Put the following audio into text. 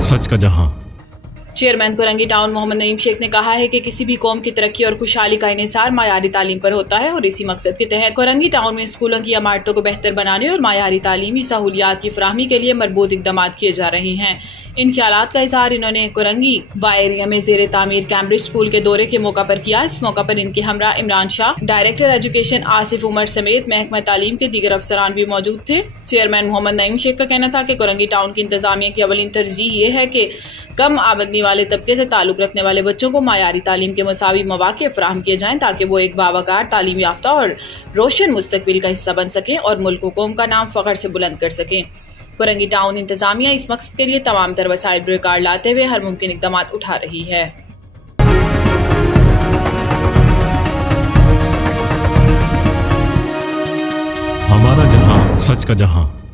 सच का जहां। Chairman Korangi town Mohammad Naeem Sheikh ने कहा है कि किसी भी कौम की तरक्की और खुशहाली का इन्हिसार मायारी तालीम पर होता है और इसी मकसद के तहत कोरंगी टाउन में स्कूलों की इमारतों को बेहतर बनाने और मायारी तालीमी सहूलियात की फराहमी के लिए मरबूत इकदाम किए जा रहे हैं। इन ख्यालात का इजहार इन्होंने कोरंगी वायरिया में जेर तामीर कैम्ब्रिज स्कूल के दौरे के मौका पर किया। इस मौका पर इनके हमरा इमरान शाह, डायरेक्टर एजुकेशन आसिफ उमर समेत महकमा तालीम के दीगर अफसरान भी मौजूद थे। चेयरमैन मोहम्मद नईम शेख का कहना था कि कोरंगी टाउन की इंतजामिया की अवलिन तरजीह ये है कि कम आमदनी वाले तबके से ताल्लुक रखने वाले बच्चों को मायारी तालीम के मसावी मौके फराहम किए जाएं ताकि वो एक बावकार, तालीम याफ्ता और रोशन मुस्तकबिल का हिस्सा बन सकें और मुल्क व कौम का नाम फख्र से बुलंद कर सकें। कोरंगी टाउन इंतजामिया इस मकसद के लिए तमाम तर वसाइल बेकार लाते हुए हर मुमकिन इकदाम उठा रही है। हमारा जहां, सच का जहां।